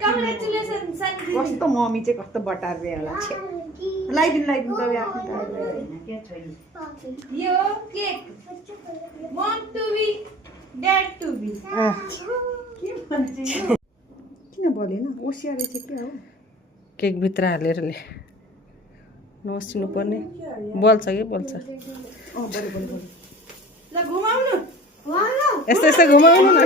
Congratulations, Sandy. कस्तो mummy चाहिँ कस्तो बटार्ने होला छे लाइदिनु त यो cake mom to be dad to be किन बोलेन ओसियाले चाहिँ के हो केक भित्र हालेर ले नसिनु पर्ने बोल्छ के बोल्छ ल घुमाउनु यस्तो यस्तो घुमाउनु न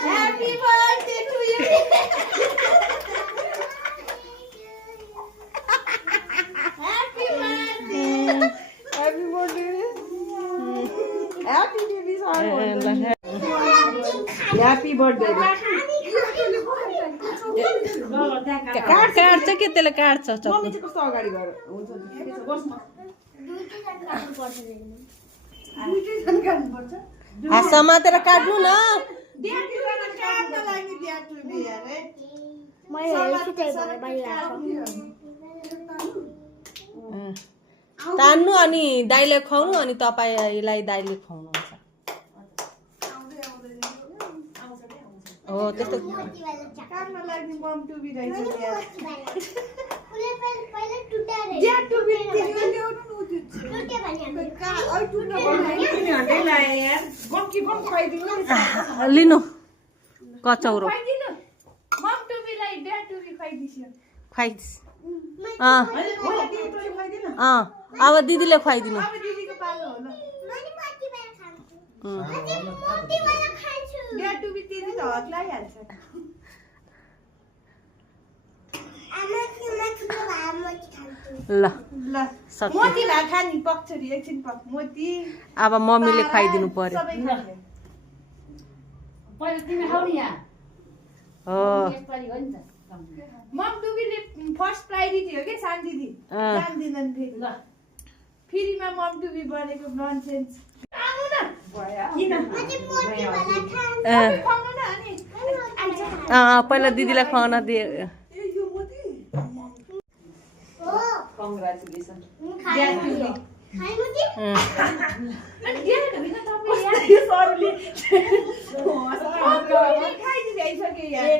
Happy birthday to you. Happy birthday. Happy birthday. Happy baby Happy birthday. काट्छ के त्यसले काट्छ मम्मी चाहिँ कस्तो अगाडि गएर हुन्छ बस्नु समातेर काट्नु न तान्नु अनि दाइले खुवाउनु अनि तपाईलाई दाइले खुवाउनुहुन्छ हो त्यस्तो लिनु कचौरो खुवाइदिस अब दिदीले खुवाइदिनु ल मोती भाखा नि पक्छरी एकछिन पक मोती अब मम्मीले खुवाइदिनु पर्यो पहिला तिमी खाऊ नि यहाँ हो मम टुबीले फर्स्ट प्राइज थियो के शान्ति दिदी जान्दिनन् फेरि फेरिमा मम टुबी बनेको ननसेन्स आउनु न किन खुवाउनु न अनि पहिला दिदीलाई खुवाउन दिए कङ्ग्रेचुलेसन खाइदिइसक्यो यार